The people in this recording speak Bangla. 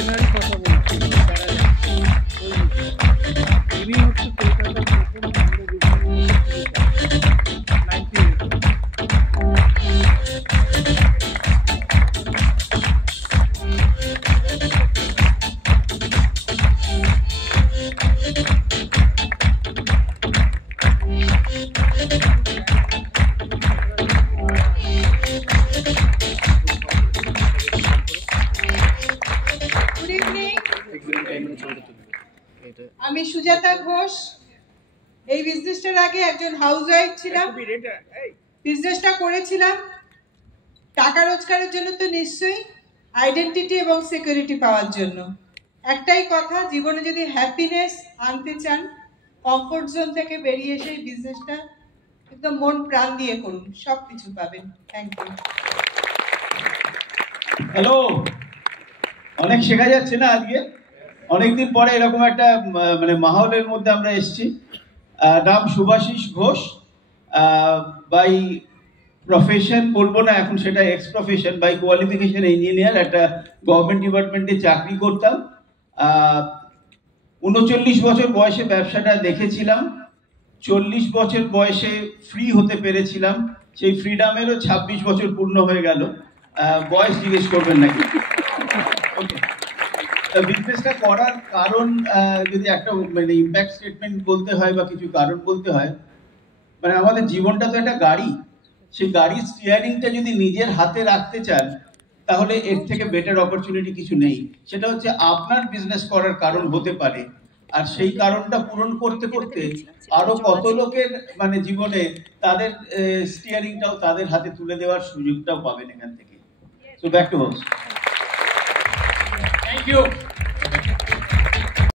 এনারই কথা বলছি ইনি হচ্ছে কলকাতার আমি সুজাতা ঘোষ। এই বিজনেসটার আগে একজন হাউসওয়াইফ ছিলাম। বিজনেসটা করেছিলাম টাকা রোজগারের জন্য, তো নিশ্চয়ই আইডেন্টিটি এবং সিকিউরিটি পাওয়ার জন্য। একটাই কথা, জীবনে যদি হ্যাপিনেস আনতে চান, কমফোর্ট জোন থেকে বেরিয়ে এসে বিজনেসটা একদম মন প্রাণ দিয়ে করুন, সব কিছু পাবেন। Thank you. হ্যালো, অনেক শেখা যাচ্ছে না আজকে, অনেকদিন পরে এরকম একটা মানে মাহলের মধ্যে আমরা এসেছি। নাম শুভাশিস ঘোষ, বাই প্রফেশন বলবো না এখন, সেটা ex profession, by qualification engineer. একটা গভর্নমেন্ট ডিপার্টমেন্টে চাকরি করতাম। 39 বছর বয়সে ব্যবসাটা দেখেছিলাম। 40 বছর বয়সে ফ্রি হতে পেরেছিলাম। সেই ফ্রিডামেরও 26 বছর পূর্ণ হয়ে গেল। বয়স জিজ্ঞেস করবেন নাকি? বিজনেসটা করার কারণ যদি একটা মানে ইম্প্যাক্ট স্টেটমেন্ট বলতে হয় বা কিছু কারণ বলতে হয়, মানে আমাদের জীবনটা তো একটা গাড়ি। সেই গাড়ির স্টিয়ারিংটা যদি নিজের হাতে রাখতে চান, তাহলে এর থেকে বেটার অপরচুনিটি কিছু নেই। সেটা হচ্ছে আপনার বিজনেস করার কারণ হতে পারে, আর সেই কারণটা পূরণ করতে করতে আরো কত লোকের মানে জীবনে তাদের স্টিয়ারিংটাও তাদের হাতে তুলে দেওয়ার সুযোগটাও পাবেন এখান থেকে। So back to house. Thank you.